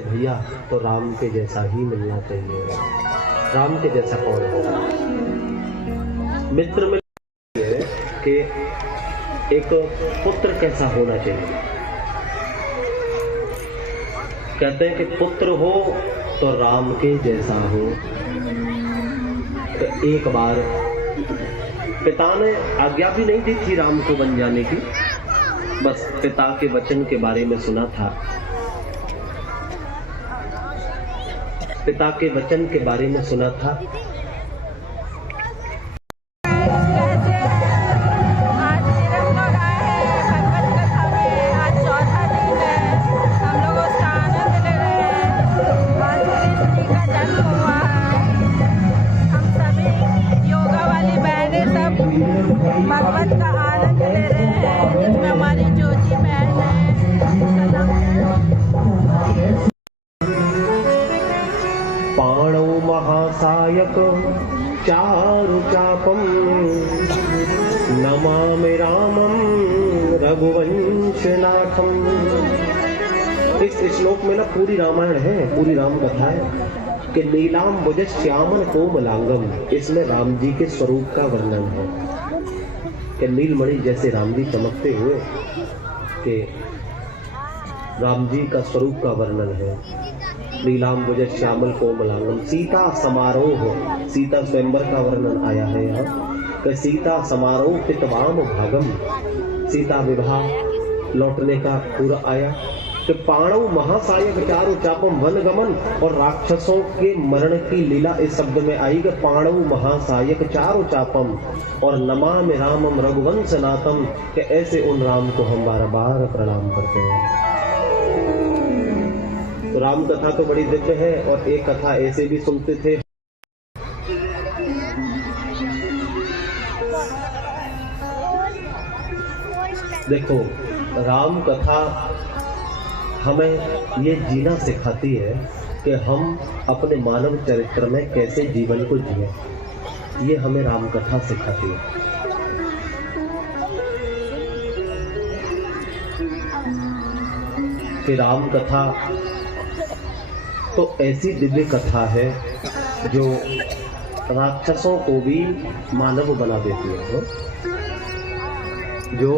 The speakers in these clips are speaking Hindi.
भैया तो राम के जैसा ही मिलना चाहिए। राम के जैसा कौन होगा? मित्र में कि एक पुत्र कैसा होना चाहिए। कहते हैं कि पुत्र हो तो राम के जैसा हो। तो एक बार पिता ने आज्ञा भी नहीं दी थी राम को बन जाने की, बस पिता के वचन के बारे में सुना था। पिता के वचन के बारे में सुना था। भगवत का आनंद ले रहे हैं, जिसमें हमारी ज्योति बहन है। पाणौ महासायक चारु चापम नमामि रामं रघुवंशनाथम। इस श्लोक में ना पूरी रामायण है, पूरी राम कथा है कि नीलाम्बुज श्यामल कोमलांगम। इसमें राम जी के स्वरूप का वर्णन है कि नीलमणि जैसे राम जी चमकते हुए, कि राम जी का स्वरूप का वर्णन है। नीलाम्बुज श्यामल कोमलांगम। सीता समारोह, सीता स्वयंवर का वर्णन आया है यहाँ कि सीता समारोह पितवाम भागम। सीता विवाह लौटने का पूरा आया कि पाणव महासायक चारु चापम वन गमन। और राक्षसों के मरण की लीला इस शब्द में आई कि पाणव महासायक चारु चापम और नमामि रामम रघुवंश नाथम, कि ऐसे उन राम को हम बार बार प्रणाम करते हैं। तो राम कथा तो बड़ी दिव्य है। और एक कथा ऐसे भी सुनते थे। देखो, राम कथा हमें ये जीना सिखाती है कि हम अपने मानव चरित्र में कैसे जीवन को जिए। ये हमें राम कथा सिखाती है। कि राम कथा तो ऐसी दिव्य कथा है जो राक्षसों को भी मानव बना देती है, जो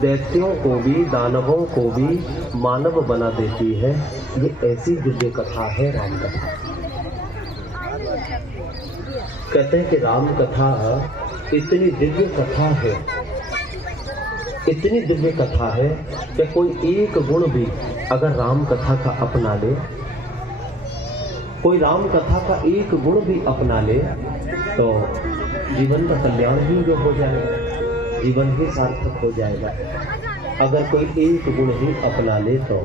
दैत्यों को भी, दानवों को भी मानव बना देती है। ये ऐसी दिव्य कथा है राम कथा। कहते हैं कि राम कथा इतनी दिव्य कथा है, इतनी दिव्य कथा है कि कोई एक गुण भी अगर राम कथा का अपना ले, कोई राम कथा का एक गुण भी अपना ले, तो जीवन का कल्याण ही जो हो जाएगा, जीवन ही सार्थक हो जाएगा। अगर कोई एक गुण ही अपना ले तो।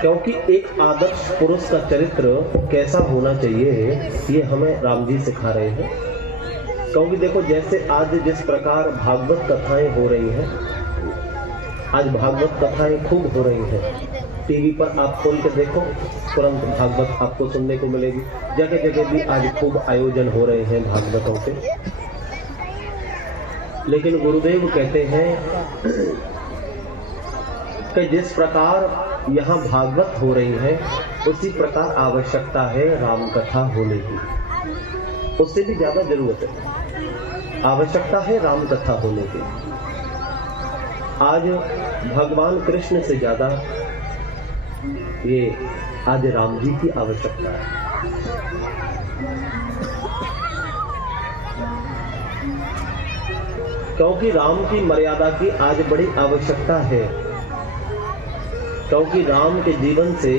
क्योंकि एक आदर्श पुरुष का चरित्र कैसा होना चाहिए, ये हमें राम जी सिखा रहे हैं। क्योंकि देखो, जैसे आज जिस प्रकार भागवत कथाएं हो रही हैं, आज भागवत कथाएं खूब हो रही हैं। टीवी पर आप खोल के देखो, तुरंत भागवत आपको सुनने को मिलेगी। जगह जगह भी आज खूब आयोजन हो रहे हैं भागवतों के। लेकिन गुरुदेव कहते हैं कि जिस प्रकार यहाँ भागवत हो रही है, उसी प्रकार आवश्यकता है राम कथा होने की। उससे भी ज्यादा जरूरत है, आवश्यकता है राम कथा होने की। आज भगवान कृष्ण से ज्यादा ये आज राम जी की आवश्यकता है। क्योंकि राम की मर्यादा की आज बड़ी आवश्यकता है। क्योंकि राम के जीवन से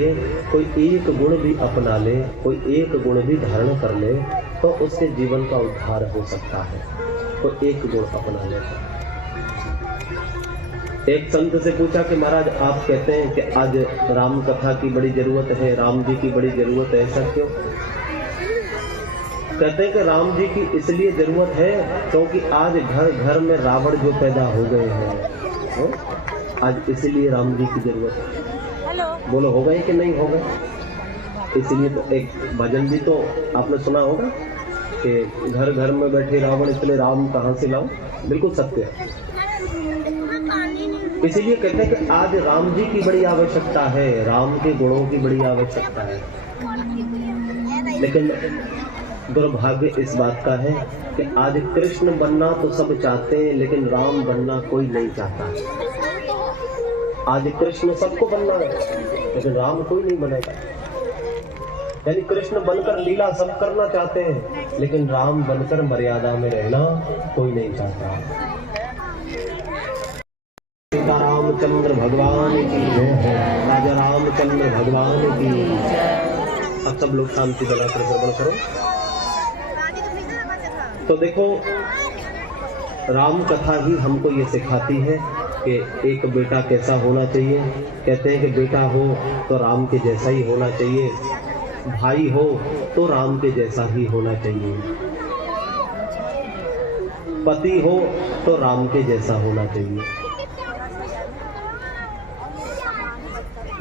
कोई एक गुण भी अपना ले, कोई एक गुण भी धारण कर ले, तो उसके जीवन का उद्धार हो सकता है। कोई एक गुण अपना ले। एक संत से पूछा कि महाराज, आप कहते हैं कि आज राम कथा की बड़ी जरूरत है, राम जी की बड़ी जरूरत है, ऐसा क्यों? कहते हैं कि राम जी की इसलिए जरूरत है क्योंकि आज घर घर में रावण जो पैदा हो गए हैं, आज इसलिए राम जी की जरूरत है। बोलो, हो गए कि नहीं हो गए? इसलिए तो एक भजन भी तो आपने सुना होगा कि घर घर में बैठे रावण, इसलिए राम कहाँ से लाऊं। बिल्कुल सत्य है। इसीलिए कहते हैं कि आज राम जी की बड़ी आवश्यकता है, राम के गुणों की बड़ी आवश्यकता है। लेकिन दुर्भाग्य इस बात का है कि आज कृष्ण बनना तो सब चाहते हैं, लेकिन राम बनना कोई नहीं चाहता। आज कृष्ण सबको बनना है, लेकिन राम कोई नहीं बनेगा। यानी कृष्ण बनकर लीला सब करना चाहते हैं, लेकिन राम बनकर मर्यादा में रहना कोई नहीं चाहता। सीता रामचंद्र भगवान की जय, राजा रामचंद्र भगवान की। अब सब लोग शांति बनाकर श्रवण करो। तो देखो, राम कथा ही हमको ये सिखाती है कि एक बेटा कैसा होना चाहिए। कहते हैं कि बेटा हो तो राम के जैसा ही होना चाहिए, भाई हो तो राम के जैसा ही होना चाहिए, पति हो तो राम के जैसा होना चाहिए,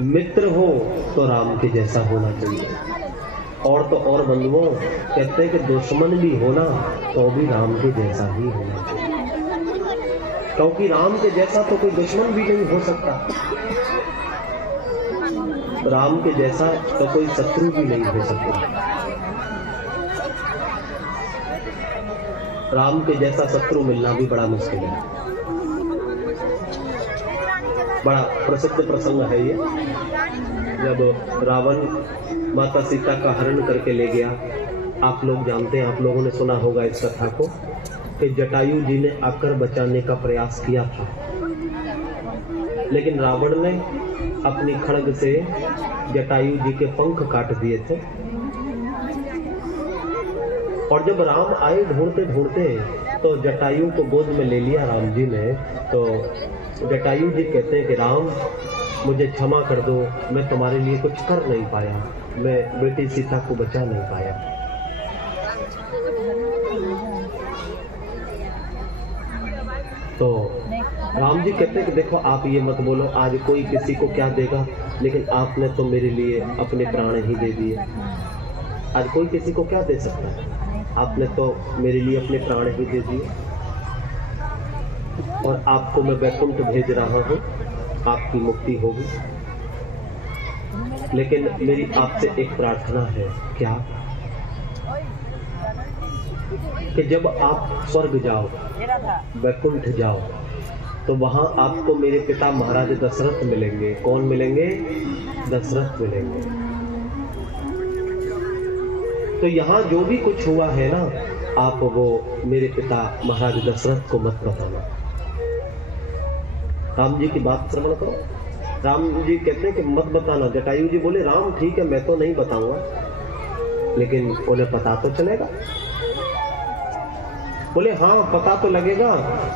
मित्र हो तो राम के जैसा होना चाहिए, और तो और बंधुओं कहते हैं कि दुश्मन भी होना तो भी राम के जैसा ही होना चाहिए, क्योंकि राम के जैसा तो कोई दुश्मन भी नहीं हो सकता, राम के जैसा तो कोई शत्रु भी नहीं हो सकता। राम के जैसा शत्रु मिलना भी बड़ा मुश्किल है। बड़ा प्रसिद्ध प्रसंग है ये, जब रावण माता सीता का हरण करके ले गया। आप लोग जानते हैं, आप लोगों ने सुना होगा इस कथा को, कि जटायु जी ने आकर बचाने का प्रयास किया था, लेकिन रावण ने अपनी खड्ग से जटायु जी के पंख काट दिए थे। और जब राम आए ढूंढते ढूंढते तो जटायु को गोद में ले लिया राम जी ने। तो जटायु जी कहते हैं कि राम मुझे क्षमा कर दो, मैं तुम्हारे लिए कुछ कर नहीं पाया, मैं बेटी सीता को बचा नहीं पाया। तो राम जी कहते हैं कि देखो, आप ये मत बोलो आज कोई किसी को क्या देगा, लेकिन आपने तो मेरे लिए अपने प्राण ही दे दिए। आज कोई किसी को क्या दे सकता है, आपने तो मेरे लिए अपने प्राण ही दे दिए। और आपको मैं वैकुंठ भेज रहा हूँ, आपकी मुक्ति होगी। लेकिन मेरी आपसे एक प्रार्थना है, क्या? कि जब आप स्वर्ग जाओ, वैकुंठ जाओ, तो वहां आपको मेरे पिता महाराज दशरथ मिलेंगे। कौन मिलेंगे? दशरथ मिलेंगे। तो यहाँ जो भी कुछ हुआ है ना, आप वो मेरे पिता महाराज दशरथ को मत बताना। राम जी की बात श्रवण करो। राम जी कहते हैं कि मत बताना। जटायु जी बोले, राम ठीक है, मैं तो नहीं बताऊंगा, लेकिन उन्हें पता तो चलेगा। बोले, हाँ पता तो लगेगा,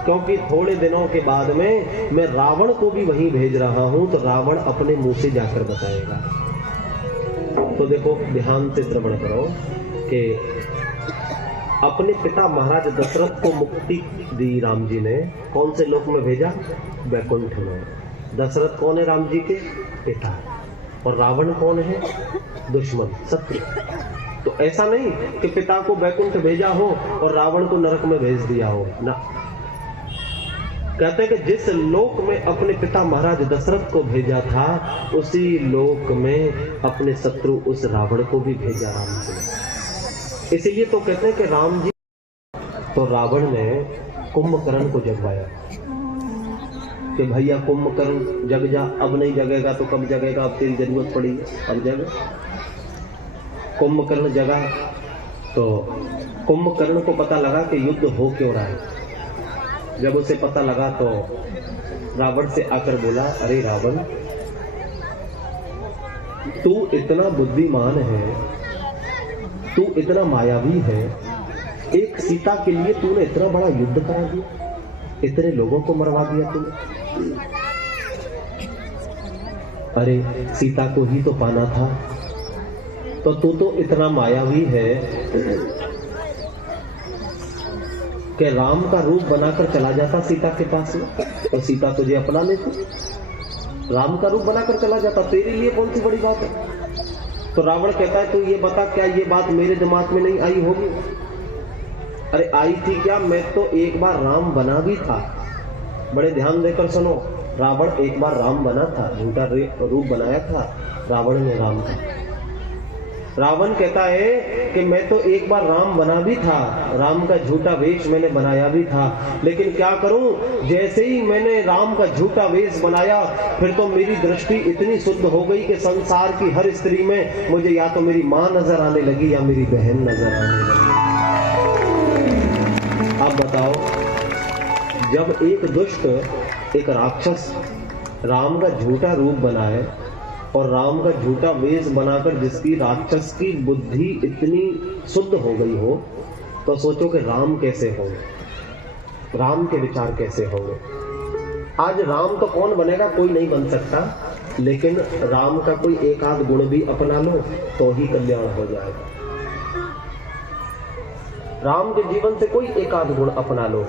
क्योंकि थोड़े दिनों के बाद में मैं रावण को भी वहीं भेज रहा हूं, तो रावण अपने मुंह से जाकर बताएगा। तो देखो, ध्यान से श्रवण करो कि अपने पिता महाराज दशरथ को मुक्ति दी राम जी ने। कौन से लोक में भेजा? वैकुंठ में। दशरथ कौन है? राम जी के पिता। और रावण कौन है? दुश्मन, शत्रु। तो ऐसा नहीं कि पिता को वैकुंठ भेजा हो और रावण को नरक में भेज दिया हो ना। कहते हैं कि जिस लोक में अपने पिता महाराज दशरथ को भेजा था, उसी लोक में अपने शत्रु उस रावण को भी भेजा राम जी ने। इसीलिए तो कहते हैं कि राम जी, तो रावण ने कुंभकर्ण को जगवाया कि भैया कुंभकर्ण जग जा। अब नहीं जगेगा तो कब जगेगा, अब तेरी जरूरत पड़ी, अब जग। कुंभकर्ण जगा तो कुंभकर्ण को पता लगा कि युद्ध हो क्यों रहा है। जब उसे पता लगा तो रावण से आकर बोला, अरे रावण, तू इतना बुद्धिमान है, तू इतना मायावी है, एक सीता के लिए तूने इतना बड़ा युद्ध करा दिया, इतने लोगों को मरवा दिया तूने। अरे सीता को ही तो पाना था, तो तू तो इतना मायावी है कि राम का रूप बनाकर चला जाता सीता के पास में, और सीता तुझे अपना लेती। राम का रूप बनाकर चला जाता, तेरे लिए कौन सी बड़ी बात है। तो रावण कहता है, तो ये बता, क्या ये बात मेरे दिमाग में नहीं आई होगी? अरे आई थी क्या, मैं तो एक बार राम बना भी था। बड़े ध्यान देकर सुनो, रावण एक बार राम बना था, झूठा रूप बनाया था रावण ने राम का। रावण कहता है कि मैं तो एक बार राम बना भी था, राम का झूठा वेश मैंने बनाया भी था, लेकिन क्या करूं, जैसे ही मैंने राम का झूठा वेश बनाया फिर तो मेरी दृष्टि इतनी शुद्ध हो गई कि संसार की हर स्त्री में मुझे या तो मेरी मां नजर आने लगी या मेरी बहन नजर आने लगी। अब बताओ, जब एक दुष्ट, एक राक्षस राम का झूठा रूप बनाए और राम का झूठा वेश बनाकर जिसकी राक्षस की बुद्धि इतनी शुद्ध हो गई हो, तो सोचो कि राम कैसे होंगे, राम के विचार कैसे होंगे। आज राम तो कौन बनेगा, कोई नहीं बन सकता, लेकिन राम का कोई एक आध गुण भी अपना लो तो ही कल्याण हो जाएगा। राम के जीवन से कोई एक आध गुण अपना लो,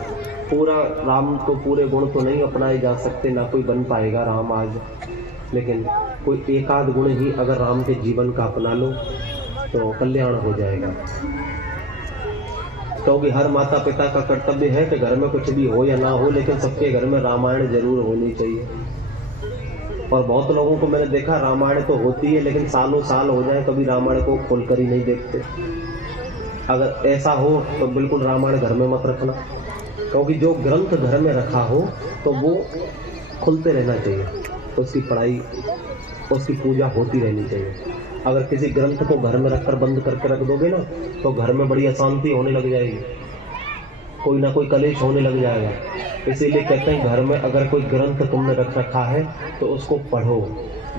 पूरा राम तो पूरे गुण तो नहीं अपनाए जा सकते, ना कोई बन पाएगा राम आज, लेकिन कोई एक आध गुण ही अगर राम के जीवन का अपना लो तो कल्याण हो जाएगा। क्योंकि हर माता पिता का कर्तव्य है कि घर में कुछ भी हो या ना हो, लेकिन सबके घर में रामायण जरूर होनी चाहिए। और बहुत लोगों को मैंने देखा, रामायण तो होती है लेकिन सालों साल हो जाए कभी रामायण को खोलकर ही नहीं देखते। अगर ऐसा हो तो बिल्कुल रामायण घर में मत रखना, क्योंकि जो ग्रंथ घर में रखा हो तो वो खुलते रहना चाहिए, उसकी पढ़ाई, उसकी पूजा होती रहनी चाहिए। अगर किसी ग्रंथ को घर में रखकर बंद करके रख दोगे ना तो घर में बड़ी अशांति होने लग जाएगी, कोई ना कोई कलेश होने लग जाएगा। इसीलिए कहते हैं घर में अगर कोई ग्रंथ तुमने रख रखा है तो उसको पढ़ो।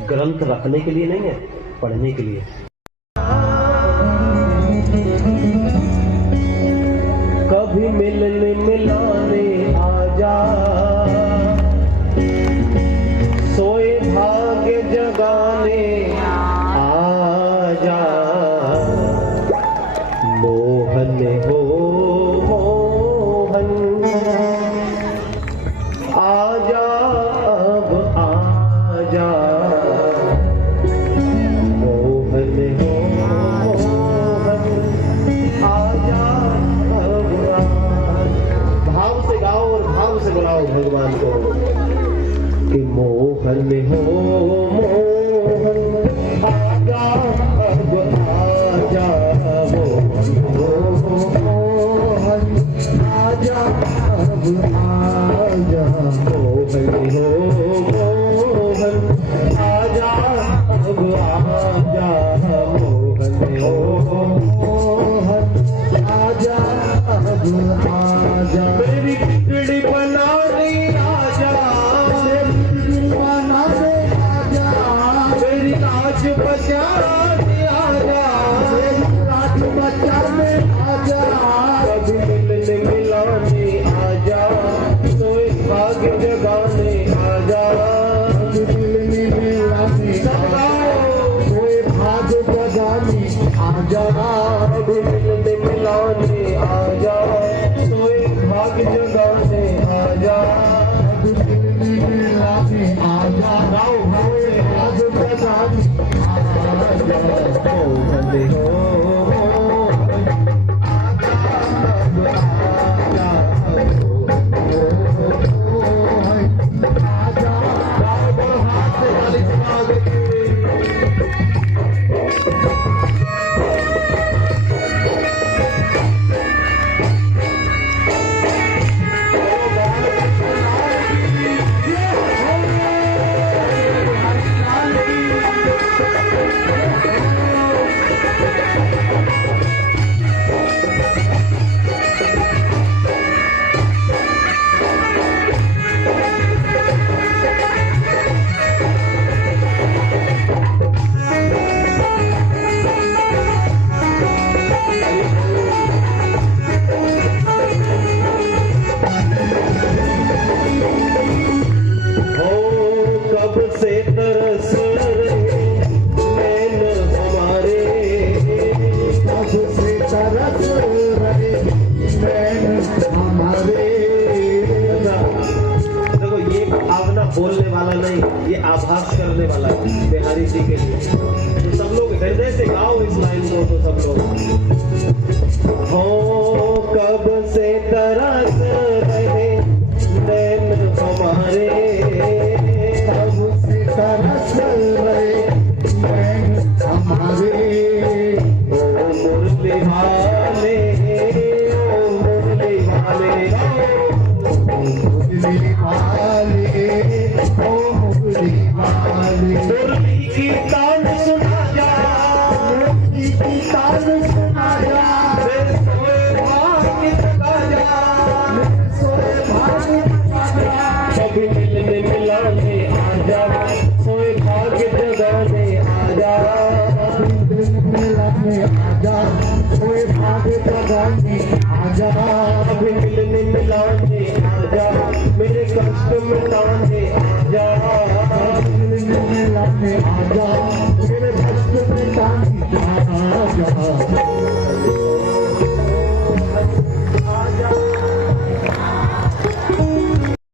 ग्रंथ रखने के लिए नहीं है, पढ़ने के लिए। कभी मिलने मिलाने आजा, सोए भाग्य जगाने आजा, मोहन हो मोहन आजा, अब आजा, मोहन हो मोहन आजा, अब आजा। भाव से गाओ और भाव से बुलाओ भगवान को कि मोहन हो मोहन आजा, अब आजा, मोहन हो मोहन आजा, अब आजा, मोहन हो मोहन आजा, अब आजा, मोहन हो मोहन आजा, अब आजा। मेरी खिचड़ी बना दे आजा, मेरी नाच बजा दे आजा, नाच बजा दे आजा, कभी मिलने मिलाने आजा, सोए भाग्य जगाने आजा, कभी मिलने मिलाने सोए भाग्य जगाने आजा, कभी मिलने मिलाने आजा, सोए भाग्य जगाने आजा, कभी मिलने मिलाने आजा, गाओ भावे आज बजाने आजा, मोहन हो बोलने वाला नहीं, ये आभास करने वाला है बिहारी जी के लिए। तो सब लोग हृदय से गाओ इस लाइन को, तो सब लोग हो कब से तरस रहे नैन हमारे, तब से तरस रहे नैन हमारे। ओ मुरली वाले, ओ मुरली वाले, मुरली वाले, ओ मुरली वाले। मुरली की तान सुना जा, मुरली की तान सुना जा, मेरे सोए भाग्य जगा जा, मेरे सोए भाग्य जगा जा। कभी मिलने मिलाने आजा, सोए भाग्य जगाने आजा, मिलने आजा, सोए भाग्य जगाने आजा। कभी मिलने मिलाने आजा, मेरे कष्ट मिटाने आजा, मिलने आजा, मेरे कष्ट मिटाने आजा।